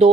2